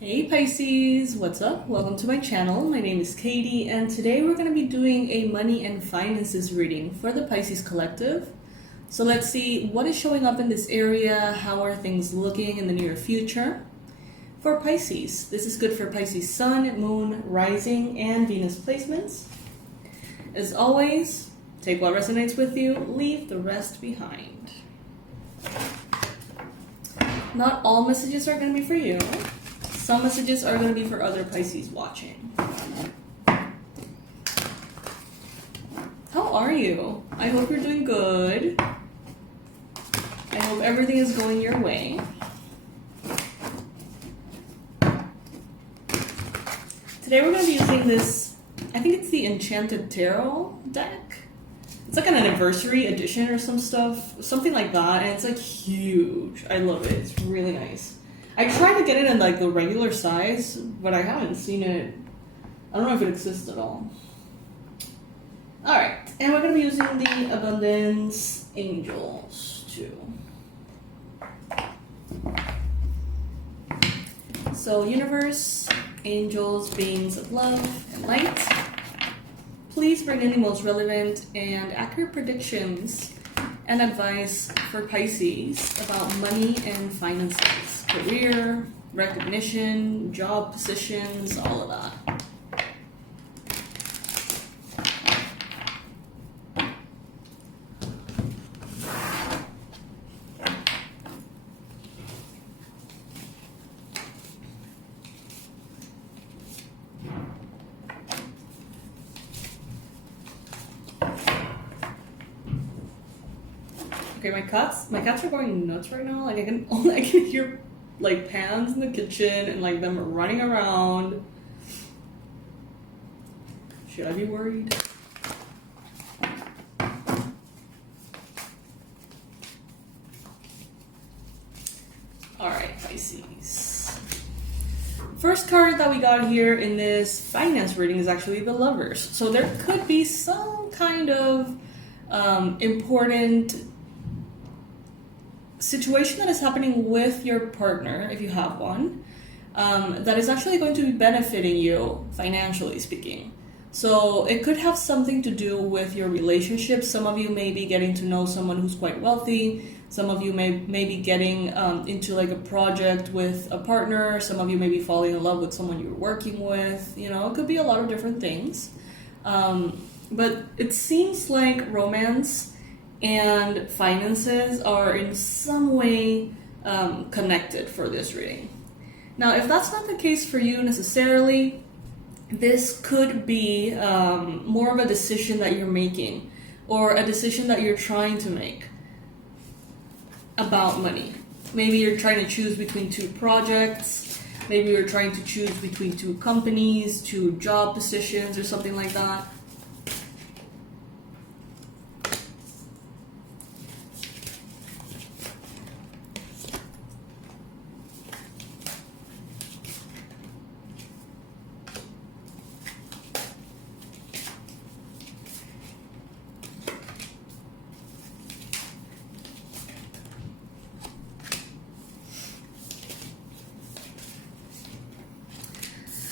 Hey Pisces, what's up? Welcome to my channel. My name is Katie and today we're going to be doing a money and finances reading for the Pisces collective. So let's see what is showing up in this area, how are things looking in the near future. For Pisces, this is good for Pisces Sun, Moon, Rising, and Venus placements. As always, take what resonates with you, leave the rest behind. Not all messages are going to be for you. Some messages are going to be for other Pisces watching. How are you? I hope you're doing good. I hope everything is going your way. Today we're going to be using this, I think it's the Enchanted Tarot deck. It's like an anniversary edition or something like that, and it's like huge. I love it. It's really nice. I tried to get it in like the regular size, but I haven't seen it. I don't know if it exists at all. Alright, and we're going to be using the Abundance Angels too. So universe, angels, beings of love and light, please bring in the most relevant and accurate predictions and advice for Pisces about money and finances, career, recognition, job positions, all of that. Okay, my cats are going nuts right now. Like I can hear like pans in the kitchen and like them running around. Should I be worried? Alright, Pisces. First card that we got here in this finance reading is actually the Lovers. So there could be some kind of important situation that is happening with your partner, if you have one, that is actually going to be benefiting you financially speaking. So it could have something to do with your relationship. Some of you may be getting to know someone who's quite wealthy. Some of you may be getting into like a project with a partner. Some of you may be falling in love with someone you're working with. You know, it could be a lot of different things. But it seems like romance and finances are in some way connected for this reading. Now, if that's not the case for you necessarily, this could be more of a decision that you're making or a decision that you're trying to make about money. Maybe you're trying to choose between two projects. Maybe you're trying to choose between two companies, two job positions, or something like that.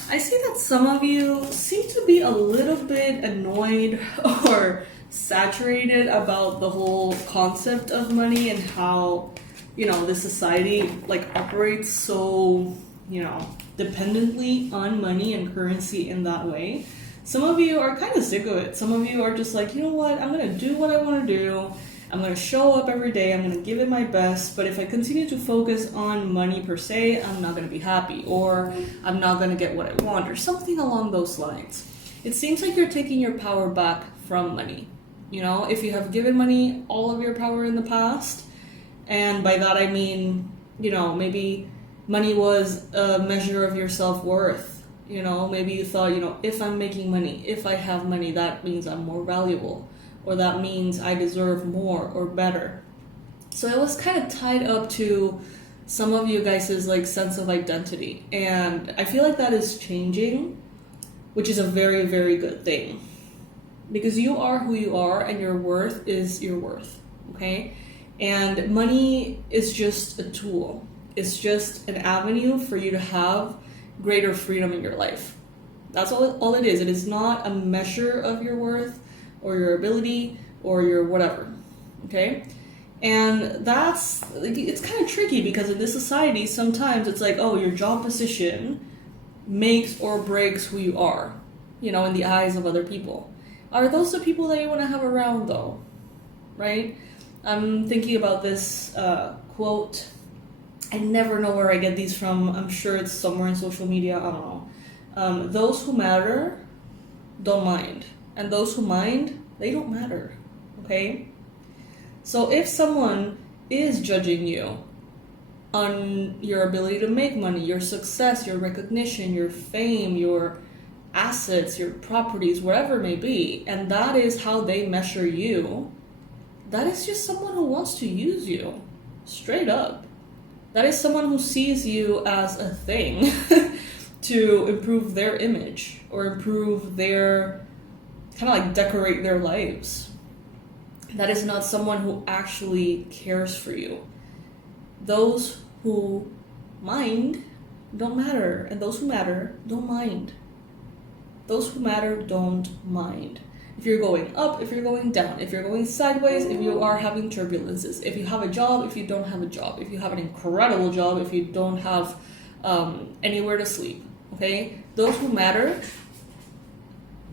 I see that some of you seem to be a little bit annoyed or saturated about the whole concept of money and how, the society like operates so, dependently on money and currency in that way. Some of you are kind of sick of it. Some of you are just like, you know what, I'm going to do what I want to do. I'm going to show up every day. I'm going to give it my best. But if I continue to focus on money per se, I'm not going to be happy, or I'm not going to get what I want, or something along those lines. It seems like you're taking your power back from money. If you have given money all of your power in the past, and by that I mean, maybe money was a measure of your self-worth. Maybe you thought, if I'm making money, if I have money, that means I'm more valuable. Or that means I deserve more or better. So it was kind of tied up to some of you guys' like sense of identity. And I feel like that is changing, which is a very, very good thing. Because you are who you are and your worth is your worth, okay? And money is just a tool. It's just an avenue for you to have greater freedom in your life. That's all it is. It is not a measure of your worth or your ability or your whatever, okay? And that's, it's kind of tricky because in this society, sometimes it's like, oh, your job position makes or breaks who you are, you know, in the eyes of other people. Are those the people that you want to have around, though? Right? I'm thinking about this quote. I never know where I get these from. I'm sure it's somewhere in social media. I don't know. Those who matter don't mind. And those who mind, they don't matter. Okay? So if someone is judging you on your ability to make money, your success, your recognition, your fame, your assets, your properties, whatever it may be, and that is how they measure you, that is just someone who wants to use you. Straight up. That is someone who sees you as a thing to improve their image or improve their, kind of like decorate their lives. That is not someone who actually cares for you. Those who mind don't matter, and those who matter don't mind. Those who matter don't mind. If you're going up, if you're going down, if you're going sideways, if you are having turbulences, if you have a job, if you don't have a job, if you have an incredible job, if you don't have anywhere to sleep, okay? Those who matter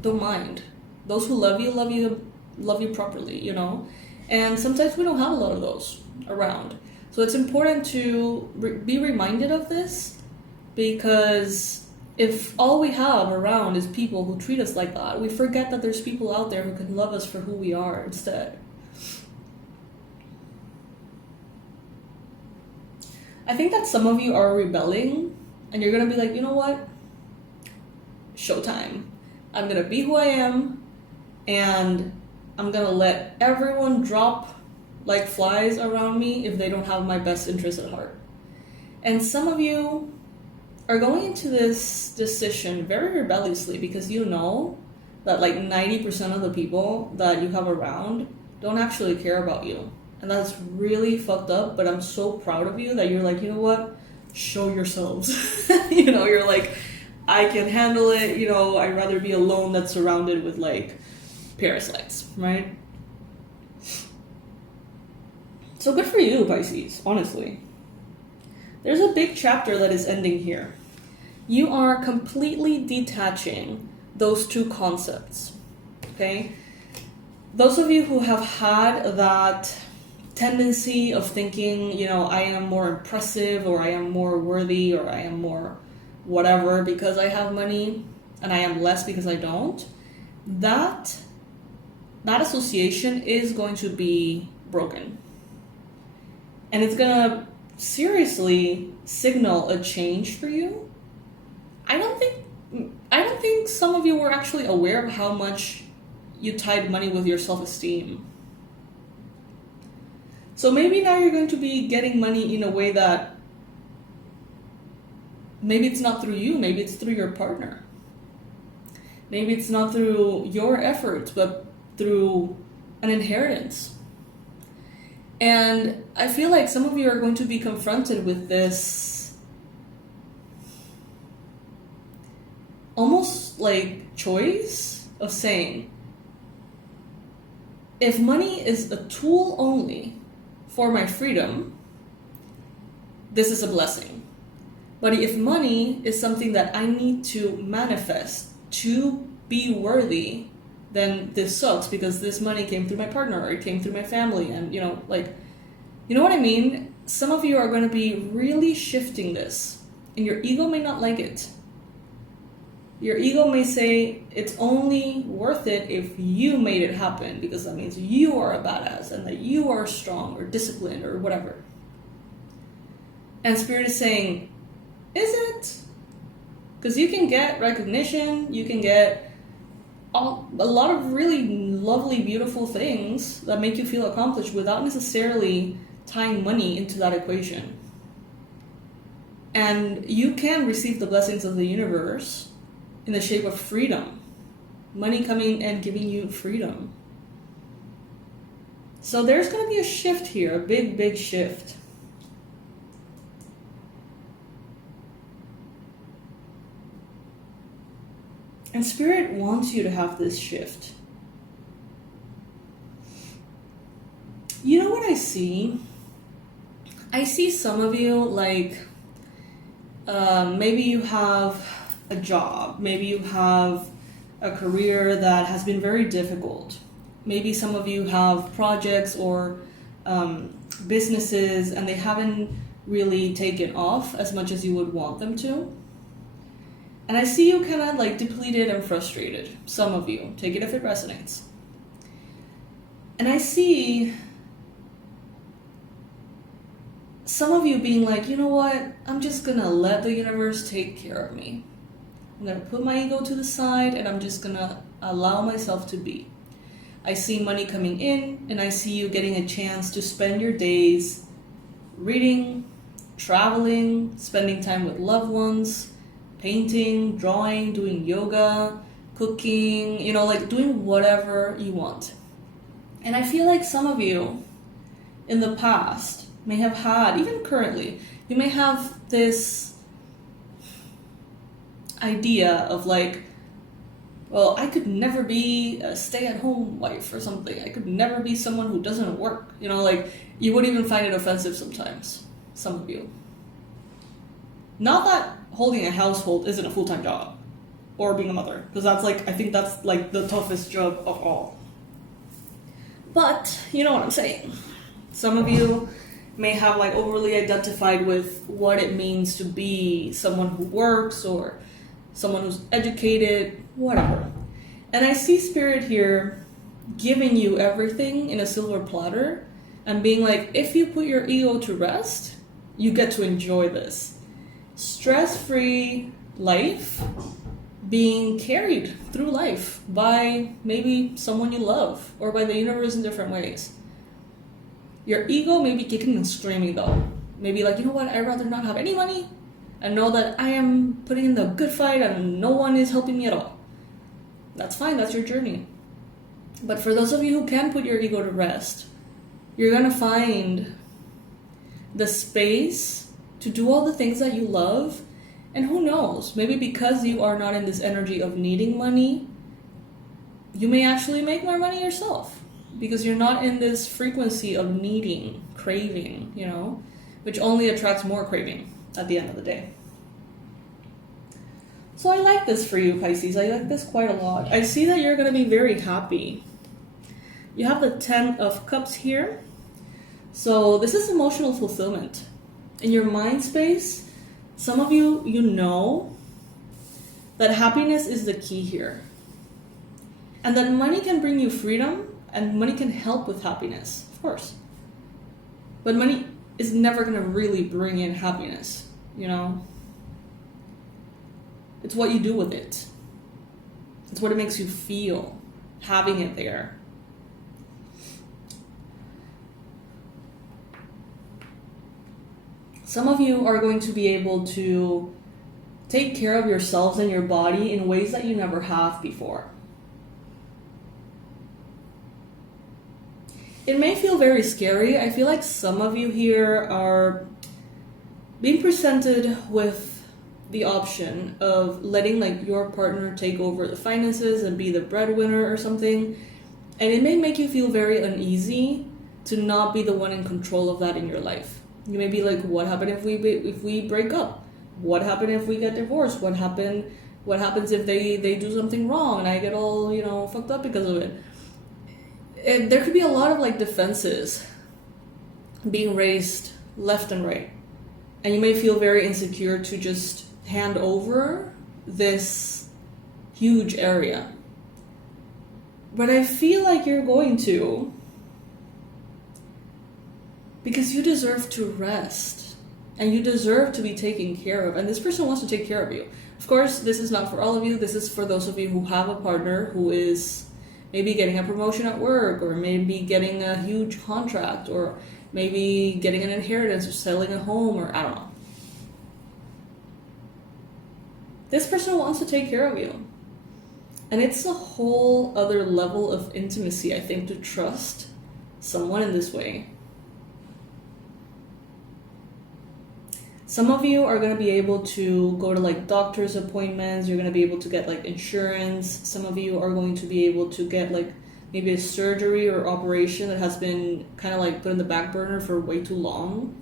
don't mind. Those who love you properly, you know? And sometimes we don't have a lot of those around. So it's important to be reminded of this, because if all we have around is people who treat us like that, we forget that there's people out there who can love us for who we are instead. I think that some of you are rebelling, and you're going to be like, you know what? Showtime. I'm going to be who I am, and I'm going to let everyone drop like flies around me if they don't have my best interest at heart. And some of you are going into this decision very rebelliously because you know that like 90% of the people that you have around don't actually care about you. And that's really fucked up, but I'm so proud of you that you're like, you know what? Show yourselves. You know, you're like, I can handle it, you know, I'd rather be alone than surrounded with like parasites, right? So good for you, Pisces, honestly. There's a big chapter that is ending here. You are completely detaching those two concepts, okay? Those of you who have had that tendency of thinking, you know, I am more impressive, or I am more worthy, or I am more whatever because I have money, and I am less because I don't, that association is going to be broken. And it's gonna seriously signal a change for you. I don't think some of you were actually aware of how much you tied money with your self-esteem. So maybe now you're going to be getting money in a way that maybe it's not through you, maybe it's through your partner. Maybe it's not through your efforts, but through an inheritance. And I feel like some of you are going to be confronted with this almost like choice of saying, if money is a tool only for my freedom, this is a blessing. But if money is something that I need to manifest to be worthy, then this sucks because this money came through my partner or it came through my family. And, you know, like, you know what I mean? Some of you are going to be really shifting this, and your ego may not like it. Your ego may say it's only worth it if you made it happen, because that means you are a badass and that you are strong or disciplined or whatever. And Spirit is saying, is it? Because you can get recognition, you can get a lot of really lovely, beautiful things that make you feel accomplished without necessarily tying money into that equation. And you can receive the blessings of the universe in the shape of freedom. Money coming and giving you freedom. So there's going to be a shift here, a big, big shift. And Spirit wants you to have this shift. You know what I see? I see some of you like, maybe you have a job, maybe you have a career that has been very difficult. Maybe some of you have projects or businesses and they haven't really taken off as much as you would want them to. And I see you kind of like depleted and frustrated. Some of you, take it if it resonates. And I see some of you being like, you know what? I'm just gonna let the universe take care of me. I'm gonna put my ego to the side and I'm just gonna allow myself to be. I see money coming in and I see you getting a chance to spend your days reading, traveling, spending time with loved ones, painting, drawing, doing yoga, cooking, you know, like doing whatever you want. And I feel like some of you in the past may have had, even currently, you may have this idea of like, well, I could never be a stay-at-home wife or something. I could never be someone who doesn't work. You know, like, you would even find it offensive sometimes, some of you. Not that holding a household isn't a full-time job, or being a mother, because that's like, I think that's like the toughest job of all. But, you know what I'm saying. Some of you may have like overly identified with what it means to be someone who works or someone who's educated, whatever. And I see Spirit here giving you everything in a silver platter and being like, if you put your ego to rest, you get to enjoy this stress-free life, being carried through life by maybe someone you love or by the universe in different ways. Your ego may be kicking and screaming though. Maybe like, you know what, I'd rather not have any money and know that I am putting in the good fight and no one is helping me at all. That's fine, that's your journey. But for those of you who can put your ego to rest, you're gonna find the space to do all the things that you love. And who knows, maybe because you are not in this energy of needing money, you may actually make more money yourself. Because you're not in this frequency of needing, craving, you know, which only attracts more craving at the end of the day. So I like this for you, Pisces. I like this quite a lot. I see that you're going to be very happy. You have the 10 of Cups here. So this is emotional fulfillment. In your mind space, some of you, you know that happiness is the key here. And that money can bring you freedom. And money can help with happiness, of course. But money is never going to really bring in happiness, you know? It's what you do with it. It's what it makes you feel, having it there. Some of you are going to be able to take care of yourselves and your body in ways that you never have before. It may feel very scary. I feel like some of you here are being presented with the option of letting like your partner take over the finances and be the breadwinner or something. And it may make you feel very uneasy to not be the one in control of that in your life. You may be like, what happened if we break up? What happened if we get divorced? What happens if they do something wrong and I get all, you know, fucked up because of it? And there could be a lot of like defenses being raised left and right. And you may feel very insecure to just hand over this huge area. But I feel like you're going to, because you deserve to rest and you deserve to be taken care of. And this person wants to take care of you. Of course, this is not for all of you. This is for those of you who have a partner who is maybe getting a promotion at work, or maybe getting a huge contract, or maybe getting an inheritance, or selling a home, or I don't know. This person wants to take care of you. And it's a whole other level of intimacy, I think, to trust someone in this way. Some of you are going to be able to go to like doctor's appointments. You're going to be able to get like insurance. Some of you are going to be able to get like maybe a surgery or operation that has been kind of like put in the back burner for way too long.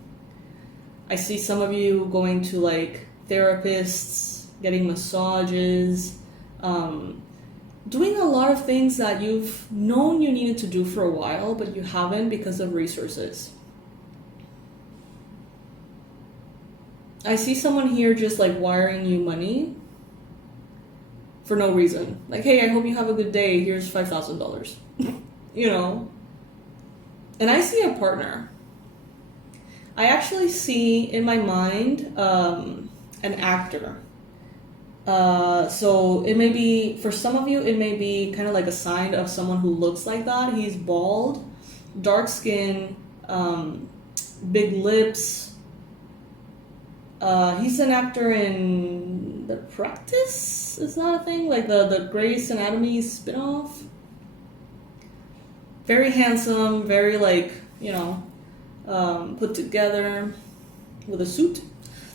I see some of you going to like therapists, getting massages, doing a lot of things that you've known you needed to do for a while, but you haven't because of resources. I see someone here just like wiring you money for no reason. Like, hey, I hope you have a good day. Here's $5,000. You know? And I see a partner. I actually see in my mind an actor. So it may be, for some of you, it may be kind of like a sign of someone who looks like that. He's bald, dark skin, big lips. He's an actor in The Practice. Is that a thing? Like the Grey's Anatomy spinoff. Very handsome, very like, you know, put together with a suit.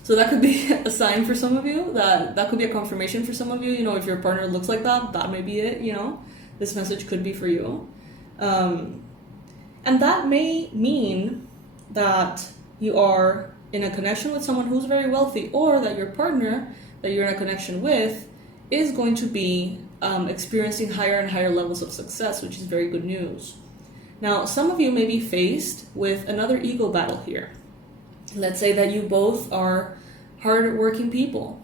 So that could be a sign for some of you. That could be a confirmation for some of you. You know, if your partner looks like that, that may be it, you know. This message could be for you. And that may mean that you are in a connection with someone who's very wealthy, or that your partner that you're in a connection with is going to be experiencing higher and higher levels of success, which is very good news. Now, some of you may be faced with another ego battle here. Let's say that you both are hard-working people.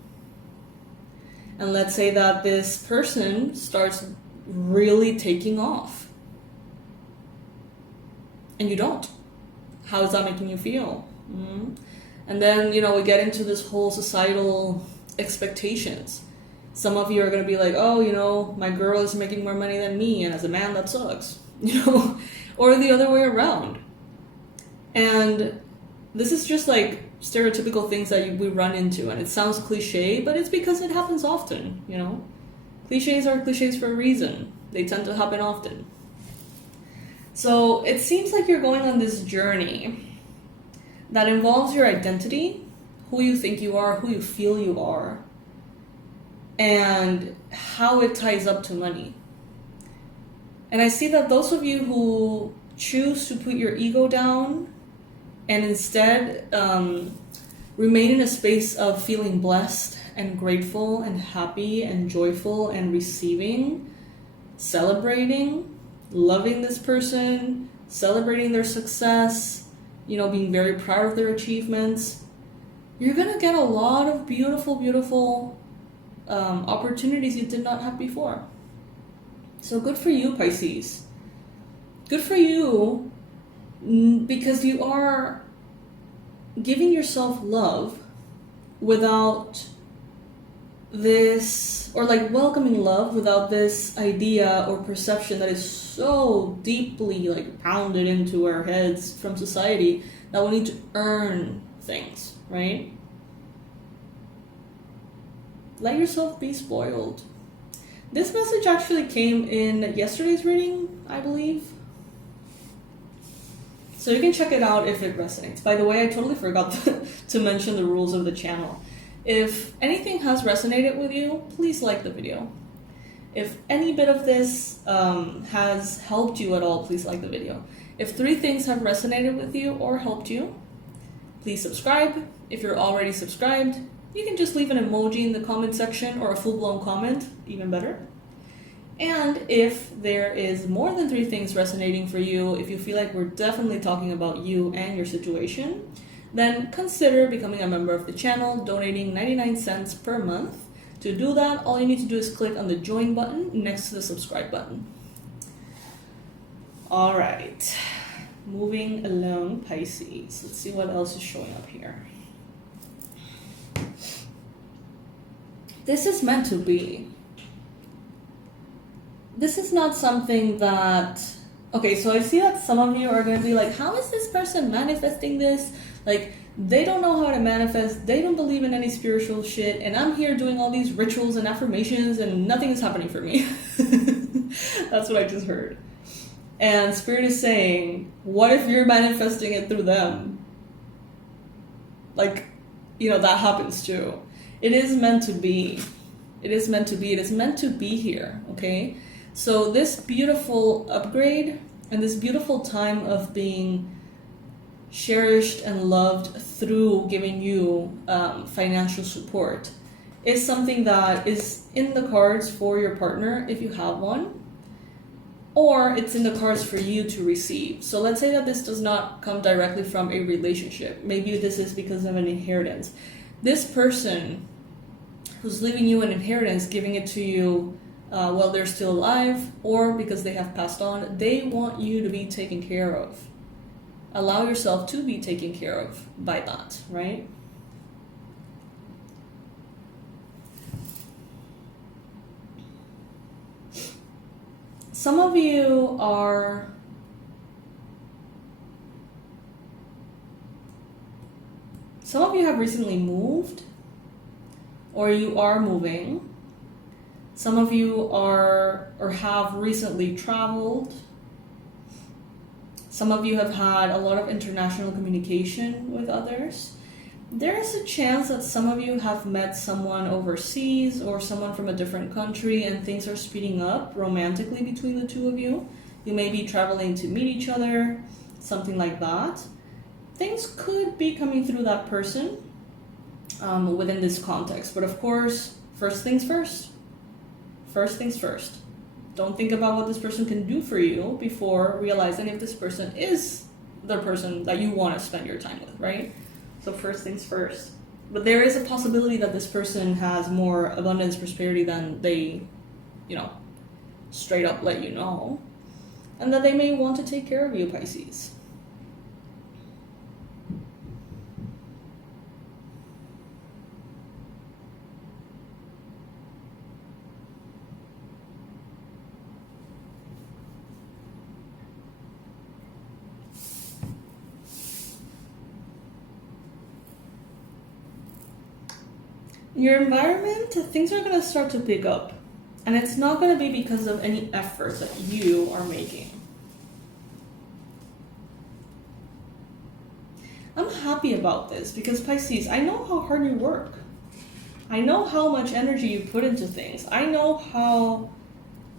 And let's say that this person starts really taking off. And you don't. How is that making you feel? And then, you know, we get into this whole societal expectations. Some of you are going to be like, oh, you know, my girl is making more money than me, and as a man, that sucks. You know, or the other way around. And this is just like stereotypical things that we run into, and it sounds cliche, but it's because it happens often, you know. Cliches are cliches for a reason. They tend to happen often. So it seems like you're going on this journey that involves your identity, who you think you are, who you feel you are, and how it ties up to money. And I see that those of you who choose to put your ego down and instead remain in a space of feeling blessed and grateful and happy and joyful and receiving, celebrating, loving this person, celebrating their success, you know, being very proud of their achievements, you're going to get a lot of beautiful, beautiful opportunities you did not have before. So good for you, Pisces. Good for you, because you are giving yourself love without this, or like welcoming love without this idea or perception that is so deeply like pounded into our heads from society that we need to earn things, right? Let yourself be spoiled. This message actually came in yesterday's reading, I believe. So you can check it out if it resonates. By the way, I totally forgot to mention the rules of the channel. If anything has resonated with you, please like the video. If any bit of this has helped you at all, please like the video. If 3 things have resonated with you or helped you, please subscribe. If you're already subscribed, you can just leave an emoji in the comment section or a full-blown comment, even better. And if there is more than 3 things resonating for you, if you feel like we're definitely talking about you and your situation, then consider becoming a member of the channel, donating 99 cents per month. To do that, all you need to do is click on the join button next to the subscribe button. All right, moving along, Pisces. Let's see what else is showing up here. This is meant to be. This is not something that... Okay, so I see that some of you are going to be like, how is this person manifesting this? Like, they don't know how to manifest, they don't believe in any spiritual shit, and I'm here doing all these rituals and affirmations and nothing is happening for me. That's what I just heard. And Spirit is saying, what if you're manifesting it through them? Like, that happens too. It is meant to be. It is meant to be. It is meant to be here, okay? So this beautiful upgrade and this beautiful time of being cherished and loved through giving you financial support is something that is in the cards for your partner if you have one, or it's in the cards for you to receive. So let's say that this does not come directly from a relationship. Maybe this is because of an inheritance. This person who's leaving you an inheritance, giving it to you while they're still alive, or because they have passed on, they want you to be taken care of. Allow yourself to be taken care of by that, right? Some of you have recently moved, or you are moving. Some of you are or have recently traveled. Some of you have had a lot of international communication with others. There is a chance that some of you have met someone overseas or someone from a different country, and things are speeding up romantically between the two of you. You may be traveling to meet each other, something like that. Things could be coming through that person within this context. But of course, first things first. First things first. Don't think about what this person can do for you before realizing if this person is the person that you want to spend your time with, right? So first things first. But there is a possibility that this person has more abundance, prosperity than they, straight up let you know. And that they may want to take care of you, Pisces. Your environment, things are going to start to pick up. And it's not going to be because of any effort that you are making. I'm happy about this because, Pisces, I know how hard you work. I know how much energy you put into things. I know how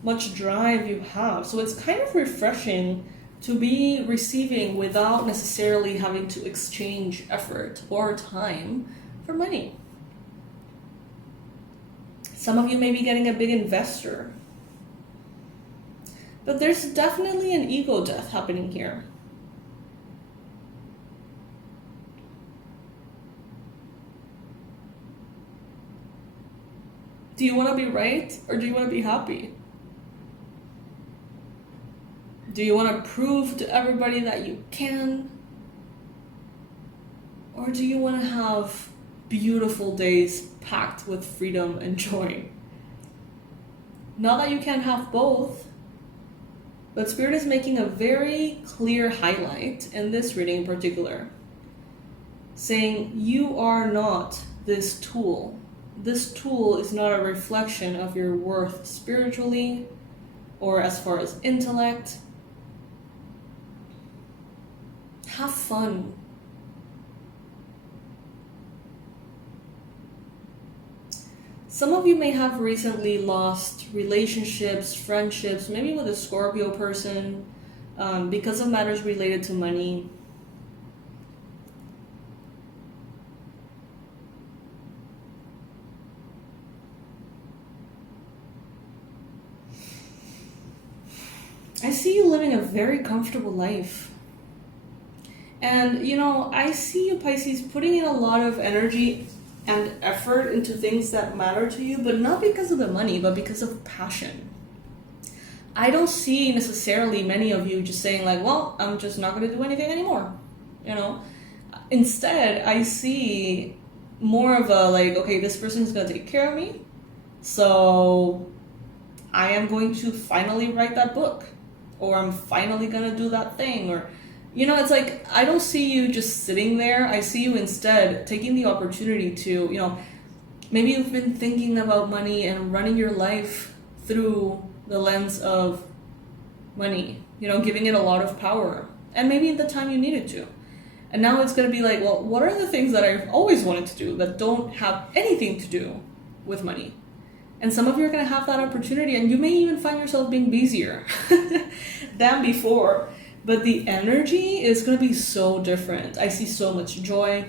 much drive you have. So it's kind of refreshing to be receiving without necessarily having to exchange effort or time for money. Some of you may be getting a big investor. But there's definitely an ego death happening here. Do you want to be right or do you want to be happy? Do you want to prove to everybody that you can? Or do you want to have beautiful days packed with freedom and joy? Not that you can't have both, but Spirit is making a very clear highlight in this reading in particular, saying you are not this tool. This tool is not a reflection of your worth spiritually or as far as intellect. Have fun. Some of you may have recently lost relationships, friendships, maybe with a Scorpio person, because of matters related to money. I see you living a very comfortable life. And, I see you, Pisces, putting in a lot of energy and effort into things that matter to you, but not because of the money, but because of passion. I don't see necessarily many of you just saying like, well, I'm just not going to do anything anymore. Instead, I see more of a like, okay, this person's going to take care of me. So I am going to finally write that book, or I'm finally going to do that thing, or it's like, I don't see you just sitting there. I see you instead taking the opportunity to, maybe you've been thinking about money and running your life through the lens of money, giving it a lot of power, and maybe the time you needed to. And now it's going to be like, well, what are the things that I've always wanted to do that don't have anything to do with money? And some of you are going to have that opportunity, and you may even find yourself being busier than before. But the energy is going to be so different. I see so much joy.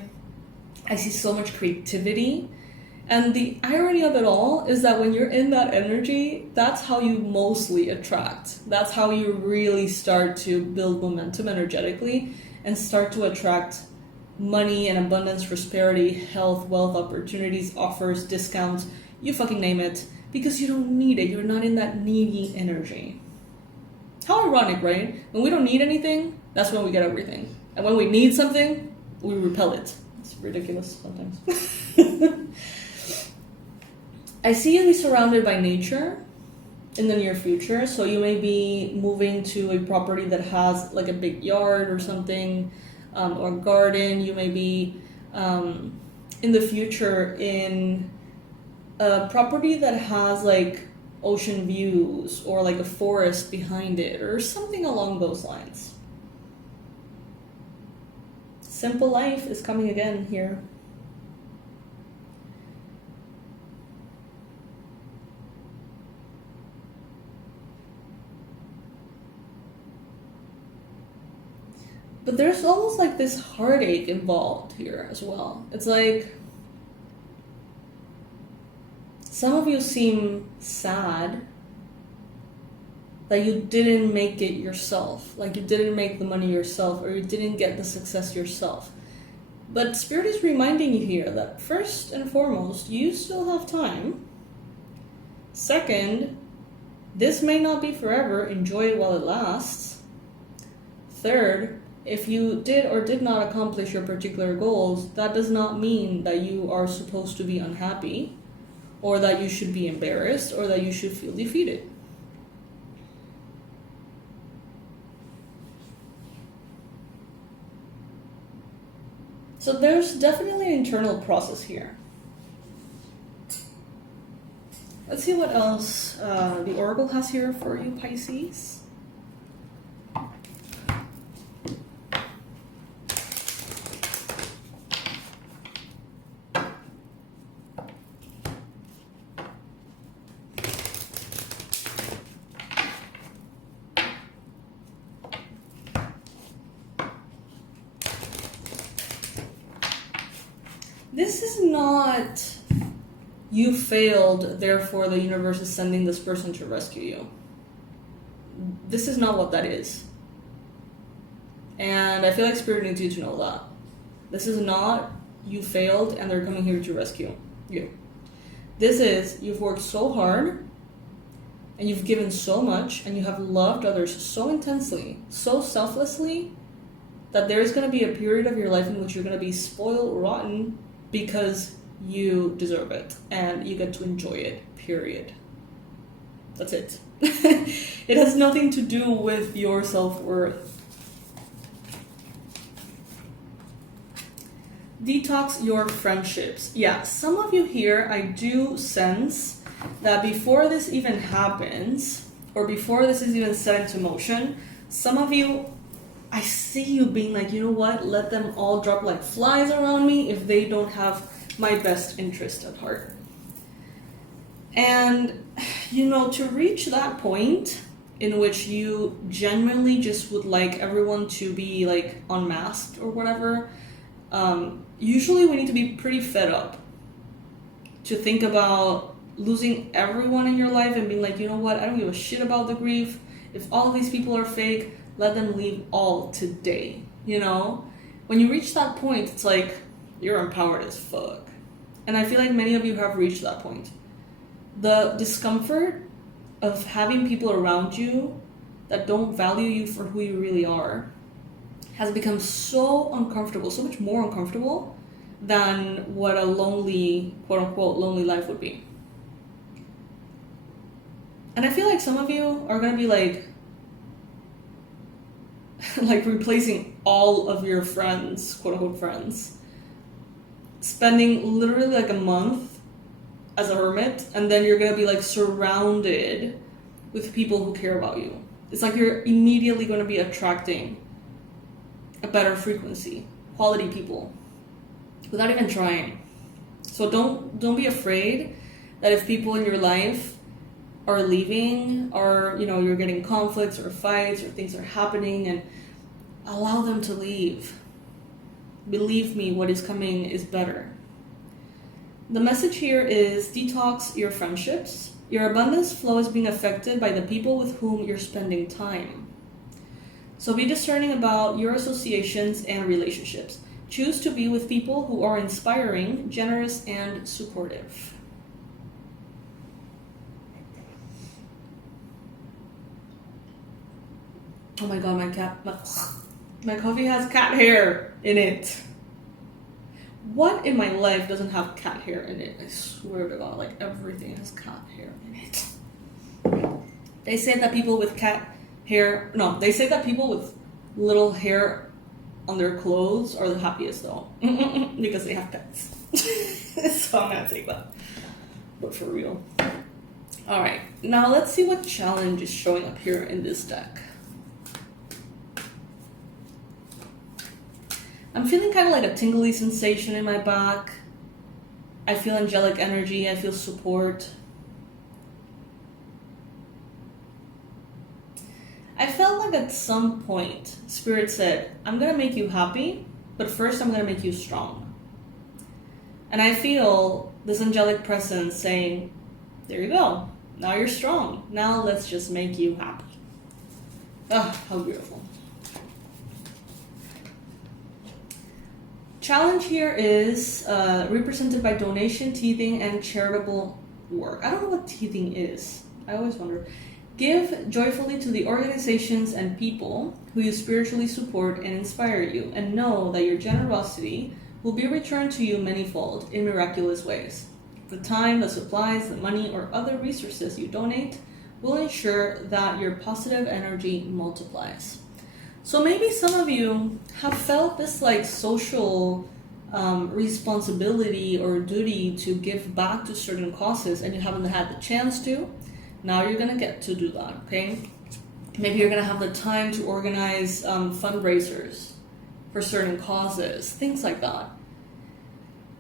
I see so much creativity. And the irony of it all is that when you're in that energy, that's how you mostly attract. That's how you really start to build momentum energetically and start to attract money and abundance, prosperity, health, wealth, opportunities, offers, discounts, you fucking name it, because you don't need it. You're not in that needy energy. How ironic, right? When we don't need anything, that's when we get everything. And when we need something, we repel it. It's ridiculous sometimes. I see you be surrounded by nature in the near future. So you may be moving to a property that has like a big yard or something, or garden. You may be in the future in a property that has like ocean views or like a forest behind it or something along those lines. Simple life is coming again here. But there's almost like this heartache involved here as well. It's like some of you seem sad that you didn't make it yourself, like you didn't make the money yourself, or you didn't get the success yourself. But Spirit is reminding you here that first and foremost, you still have time. Second, this may not be forever. Enjoy it while it lasts. Third, if you did or did not accomplish your particular goals, that does not mean that you are supposed to be unhappy, or that you should be embarrassed, or that you should feel defeated. So there's definitely an internal process here. Let's see what else the Oracle has here for you, Pisces. This is not you failed, therefore the universe is sending this person to rescue you. This is not what that is. And I feel like Spirit needs you to know that. This is not you failed and they're coming here to rescue you. This is you've worked so hard and you've given so much and you have loved others so intensely, so selflessly, that there's going to be a period of your life in which you're going to be spoiled rotten because you deserve it and you get to enjoy it, period. That's it. It has nothing to do with your self-worth. Detox your friendships. Yeah, some of you here, I do sense that before this even happens, or before this is even set into motion, some of you, I see you being like, you know what, let them all drop like flies around me if they don't have my best interest at heart. And, you know, to reach that point in which you genuinely just would like everyone to be like unmasked or whatever, usually we need to be pretty fed up to think about losing everyone in your life and being like, you know what, I don't give a shit about the grief. If all of these people are fake, let them leave all today, you know? When you reach that point, it's like, you're empowered as fuck. And I feel like many of you have reached that point. The discomfort of having people around you that don't value you for who you really are has become so uncomfortable, so much more uncomfortable than what a lonely, quote-unquote, lonely life would be. And I feel like some of you are gonna be like replacing all of your friends, quote-unquote friends, spending literally like a month as a hermit, and then you're gonna be like surrounded with people who care about you. It's like you're immediately gonna be attracting a better frequency quality people without even trying. So don't be afraid that if people in your life are leaving, or you're getting conflicts or fights or things are happening, and allow them to leave. Believe me, what is coming is better. The message here is detox your friendships. Your abundance flow is being affected by the people with whom you're spending time. So be discerning about your associations and relationships. Choose to be with people who are inspiring, generous, and supportive. Oh my god, my coffee has cat hair in it. What in my life doesn't have cat hair in it? I swear to God, like everything has cat hair in it. They say that people with they say that people with little hair on their clothes are the happiest though. Because they have pets. So I'm gonna take that. But for real. Alright, now let's see what challenge is showing up here in this deck. I'm feeling kind of like a tingly sensation in my back. I feel angelic energy. I feel support. I felt like at some point, Spirit said, I'm going to make you happy, but first I'm going to make you strong. And I feel this angelic presence saying, there you go. Now you're strong. Now let's just make you happy. Ah, how beautiful. Challenge here is represented by donation, teething, and charitable work. I don't know what teething is. I always wonder. Give joyfully to the organizations and people who you spiritually support and inspire you, and know that your generosity will be returned to you manyfold in miraculous ways. The time, the supplies, the money, or other resources you donate will ensure that your positive energy multiplies. So maybe some of you have felt this like social responsibility or duty to give back to certain causes, and you haven't had the chance to. Now you're going to get to do that, okay? Maybe you're going to have the time to organize fundraisers for certain causes, things like that.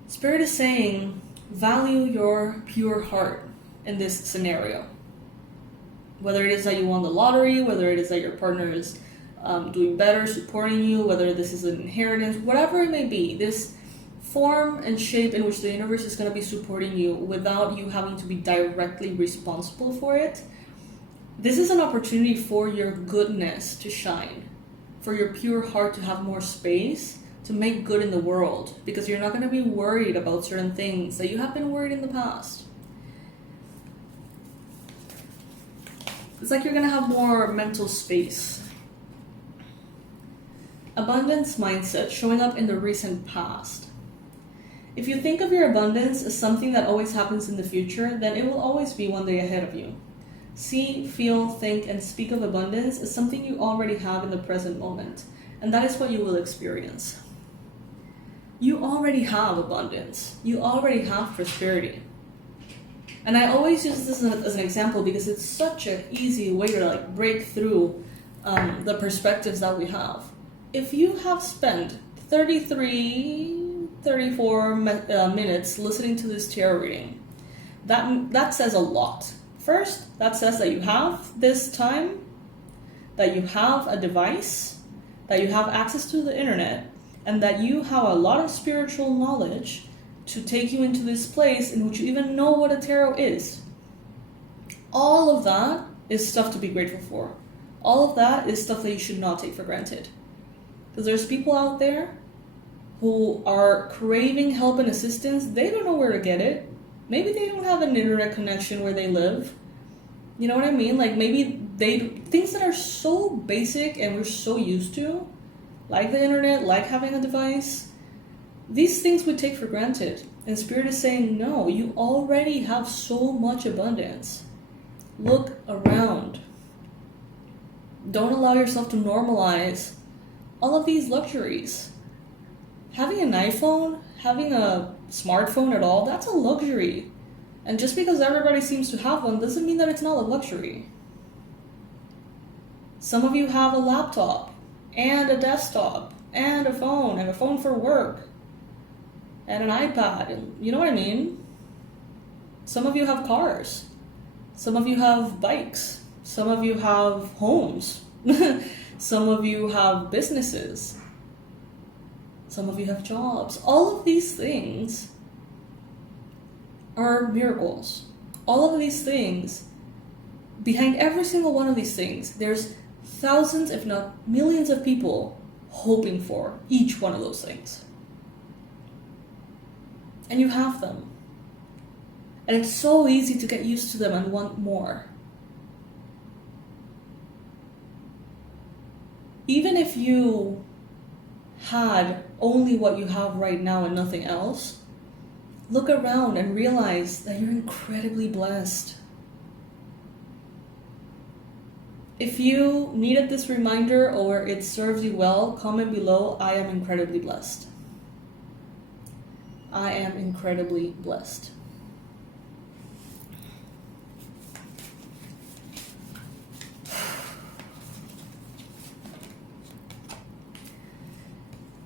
Spirit is saying, value your pure heart in this scenario. Whether it is that you won the lottery, whether it is that your partner is doing better, supporting you, whether this is an inheritance, whatever it may be, this form and shape in which the universe is going to be supporting you without you having to be directly responsible for it. This is an opportunity for your goodness to shine, for your pure heart to have more space to make good in the world, because you're not going to be worried about certain things that you have been worried in the past. It's like you're going to have more mental space. Abundance mindset showing up in the recent past. If you think of your abundance as something that always happens in the future, then it will always be one day ahead of you. See, feel, think, and speak of abundance as something you already have in the present moment, and that is what you will experience. You already have abundance. You already have prosperity. And I always use this as an example because it's such an easy way to like break through the perspectives that we have. If you have spent 34 minutes listening to this tarot reading, that says a lot. First, that says that you have this time, that you have a device, that you have access to the internet, and that you have a lot of spiritual knowledge to take you into this place in which you even know what a tarot is. All of that is stuff to be grateful for. All of that is stuff that you should not take for granted. Because there's people out there who are craving help and assistance. They don't know where to get it. Maybe they don't have an internet connection where they live. You know what I mean? Like maybe things that are so basic and we're so used to, like the internet, like having a device, these things we take for granted. And Spirit is saying, no, you already have so much abundance. Look around. Don't allow yourself to normalize all of these luxuries. Having an iPhone, having a smartphone at all, that's a luxury. And just because everybody seems to have one doesn't mean that it's not a luxury. Some of you have a laptop and a desktop and a phone for work, and an iPad, and you know what I mean? Some of you have cars. Some of you have bikes. Some of you have homes. Some of you have businesses. Some of you have jobs. All of these things are miracles. All of these things, behind every single one of these things, there's thousands, if not millions of people hoping for each one of those things. And you have them. And it's so easy to get used to them and want more. Even if you had only what you have right now and nothing else, look around and realize that you're incredibly blessed. If you needed this reminder or it serves you well, comment below, I am incredibly blessed. I am incredibly blessed.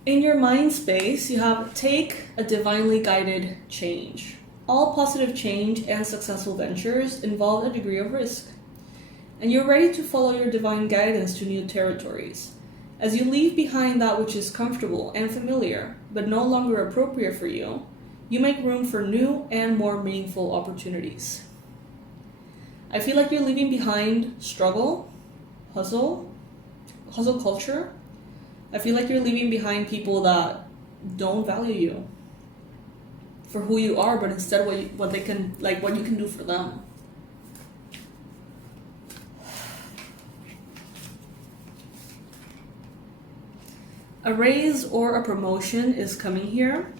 In your mind space, you have take a divinely guided change. All positive change and successful ventures involve a degree of risk. And you're ready to follow your divine guidance to new territories. As you leave behind that which is comfortable and familiar, but no longer appropriate for you, you make room for new and more meaningful opportunities. I feel like you're leaving behind struggle, hustle culture. I feel like you're leaving behind people that don't value you for who you are, but instead what you can do for them. A raise or a promotion is coming here.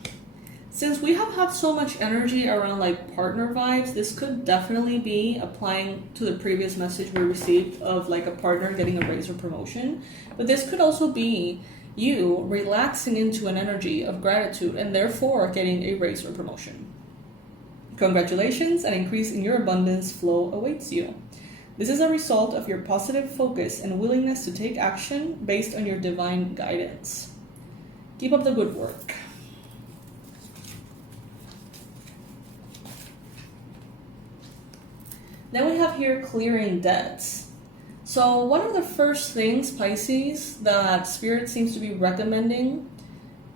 Since we have had so much energy around like partner vibes, this could definitely be applying to the previous message we received of like a partner getting a raise or promotion. But this could also be you relaxing into an energy of gratitude and therefore getting a raise or promotion. Congratulations, an increase in your abundance flow awaits you. This is a result of your positive focus and willingness to take action based on your divine guidance. Keep up the good work. Then we have here clearing debts. So one of the first things, Pisces, that Spirit seems to be recommending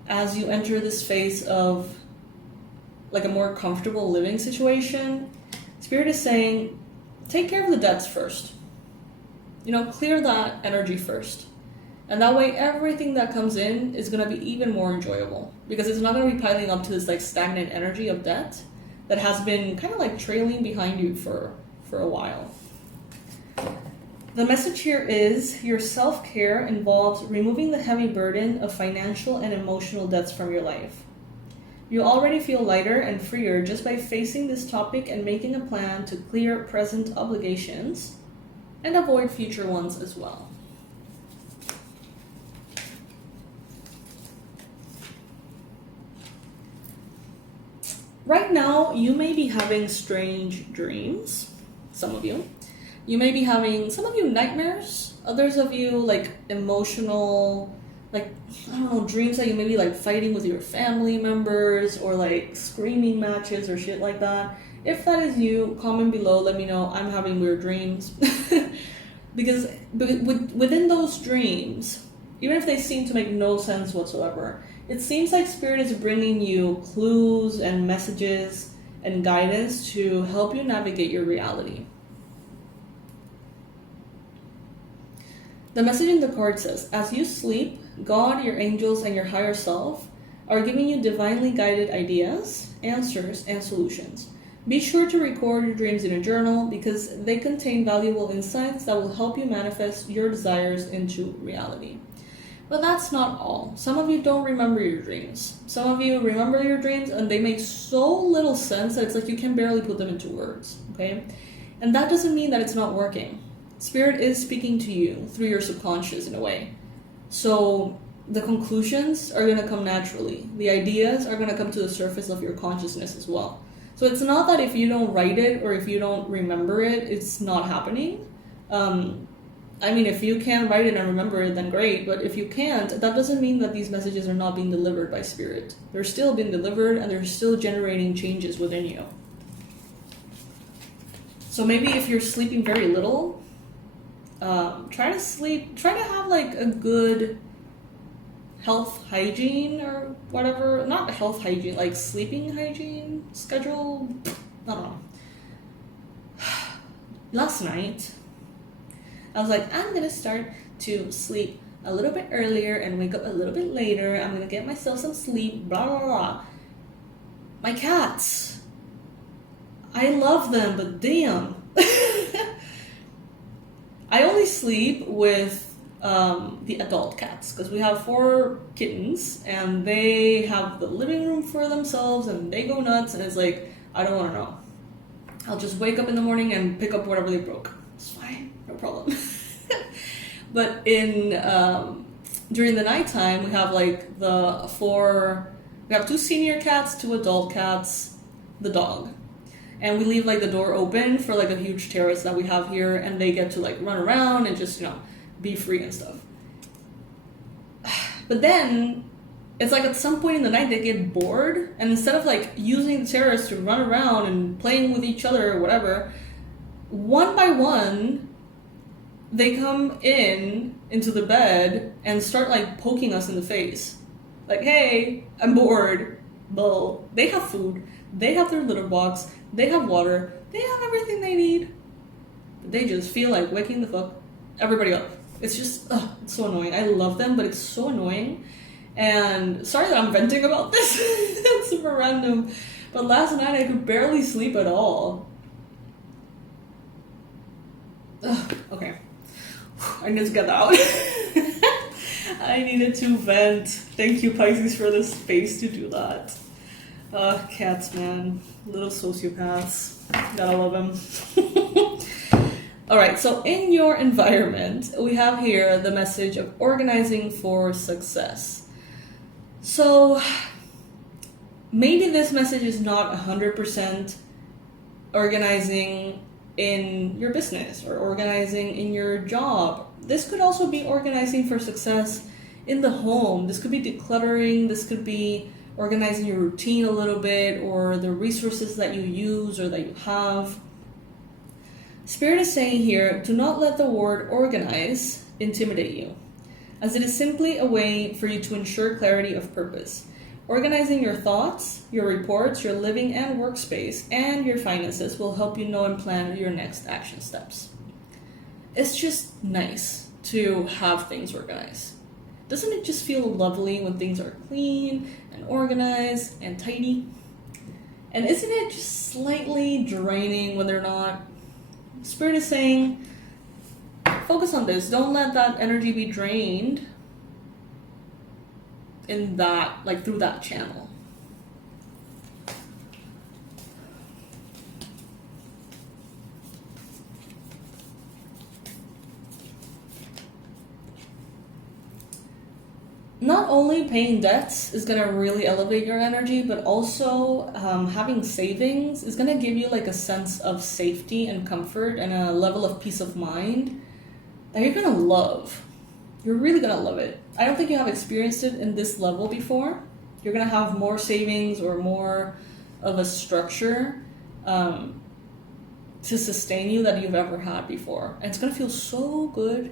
as you enter this phase of like a more comfortable living situation, Spirit is saying, take care of the debts first. Clear that energy first. And that way everything that comes in is going to be even more enjoyable because it's not going to be piling up to this like stagnant energy of debt that has been kind of like trailing behind you for a while. The message here is your self-care involves removing the heavy burden of financial and emotional debts from your life. You already feel lighter and freer just by facing this topic and making a plan to clear present obligations and avoid future ones as well. Right now, you may be having strange dreams. Some of you. You may be having, some of you, nightmares. Others of you, like, emotional, like, I don't know, dreams that you may be, like, fighting with your family members or, like, screaming matches or shit like that. If that is you, comment below. Let me know. I'm having weird dreams. Because within those dreams, even if they seem to make no sense whatsoever, it seems like Spirit is bringing you clues and messages and guidance to help you navigate your reality. The message in the card says, as you sleep, God, your angels, and your higher self are giving you divinely guided ideas, answers, and solutions. Be sure to record your dreams in a journal because they contain valuable insights that will help you manifest your desires into reality. But that's not all. Some of you don't remember your dreams. Some of you remember your dreams and they make so little sense that it's like you can barely put them into words, okay? And that doesn't mean that it's not working. Spirit is speaking to you through your subconscious in a way. So the conclusions are going to come naturally. The ideas are going to come to the surface of your consciousness as well. So it's not that if you don't write it or if you don't remember it, it's not happening. I mean, if you can write it and remember it, then great. But if you can't, that doesn't mean that these messages are not being delivered by spirit. They're still being delivered, and they're still generating changes within you. So maybe if you're sleeping very little, try to have like a good health hygiene or whatever. Not health hygiene, like sleeping hygiene schedule. I don't know. Last night, I was like, I'm gonna start to sleep a little bit earlier and wake up a little bit later. I'm gonna get myself some sleep, blah, blah, blah. My cats, I love them, but damn. I only sleep with the adult cats because we have 4 kittens and they have the living room for themselves and they go nuts, and it's like, I don't want to know. I'll just wake up in the morning and pick up whatever they broke. It's fine, no problem. But during the nighttime, we have like we have 2 senior cats, 2 adult cats, the dog. And we leave like the door open for like a huge terrace that we have here, and they get to like run around and just, be free and stuff. But then it's like at some point in the night they get bored, and instead of like using the terrace to run around and playing with each other or whatever, one by one they come into the bed and start like poking us in the face. Like, hey, I'm bored. Well, they have food, they have their litter box, they have water, they have everything they need. But they just feel like waking the fuck everybody up. It's just, it's so annoying. I love them, but it's so annoying. And sorry that I'm venting about this. It's super random. But last night I could barely sleep at all. Okay. I need to get that out. I needed to vent. Thank you, Pisces, for the space to do that. Cats, man. Little sociopaths. Gotta love them. Alright, so in your environment, we have here the message of organizing for success. So maybe this message is not 100% organizing in your business or organizing in your job. This could also be organizing for success in the home. This could be decluttering. This could be organizing your routine a little bit, or the resources that you use or that you have. Spirit is saying here, do not let the word organize intimidate you, as it is simply a way for you to ensure clarity of purpose. Organizing your thoughts, your reports, your living and workspace, and your finances will help you know and plan your next action steps. It's just nice to have things organized. Doesn't it just feel lovely when things are clean and organized and tidy? And isn't it just slightly draining when they're not? Spirit is saying, focus on this. Don't let that energy be drained in that, like through that channel. Not only paying debts is going to really elevate your energy, but also having savings is going to give you like a sense of safety and comfort and a level of peace of mind that you're going to love. You're really going to love it. I don't think you have experienced it in this level before. You're going to have more savings or more of a structure to sustain you that you've ever had before. And it's going to feel so good.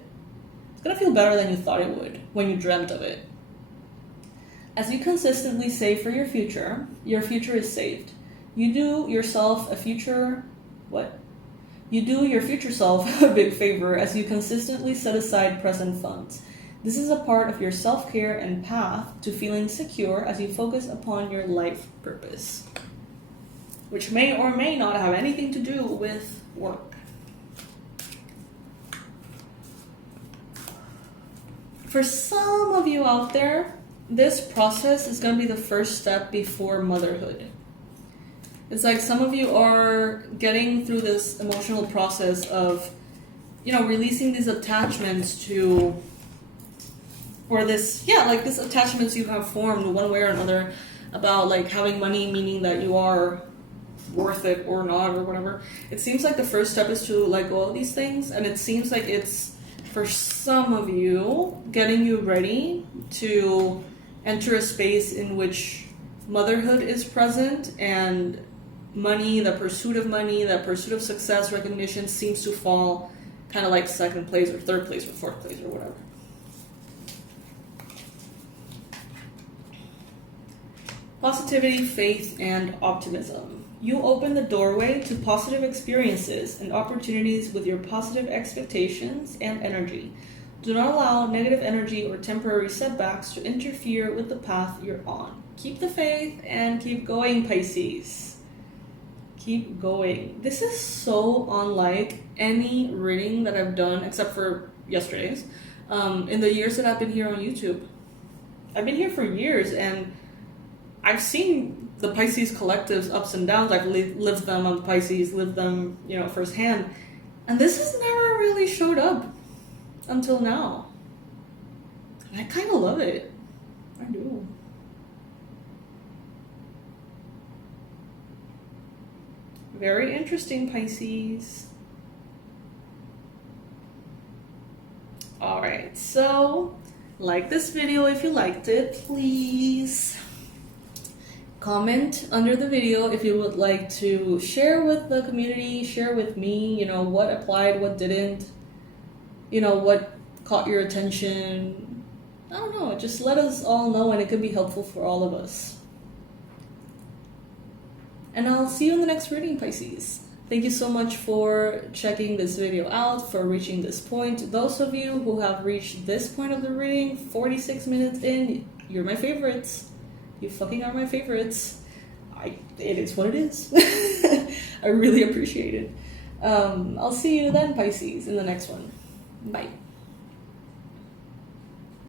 It's going to feel better than you thought it would when you dreamt of it. As you consistently save for your future is saved. You do yourself You do your future self a big favor as you consistently set aside present funds. This is a part of your self-care and path to feeling secure as you focus upon your life purpose, which may or may not have anything to do with work. For some of you out there, this process is going to be the first step before motherhood. It's like some of you are getting through this emotional process of, releasing these attachments to, or this attachments you have formed one way or another about like having money, meaning that you are worth it or not or whatever. It seems like the first step is to let go of these things, and it seems like it's for some of you, getting you ready to enter a space in which motherhood is present and money, the pursuit of success, recognition seems to fall kind of like second place or third place or fourth place or whatever. Positivity, faith, and optimism. You open the doorway to positive experiences and opportunities with your positive expectations and energy. Do not allow negative energy or temporary setbacks to interfere with the path you're on. Keep the faith and keep going, Pisces. Keep going. This is so unlike any reading that I've done, except for yesterday's, in the years that I've been here on YouTube. I've been here for years, and I've seen the Pisces collective's ups and downs. I've lived them on Pisces, lived them, firsthand. And this has never really showed up until now. And I kind of love it. I do. Very interesting, Pisces. Alright, so like this video if you liked it, please. Comment under the video if you would like to share with the community, share with me, what applied, what didn't, what caught your attention. I don't know, just let us all know, and it could be helpful for all of us. And I'll see you in the next reading, Pisces. Thank you so much for checking this video out, for reaching this point. Those of you who have reached this point of the reading, 46 minutes in, you're my favorites. You fucking are my favorites. It is what it is. I really appreciate it. I'll see you then, Pisces, in the next one. Bye.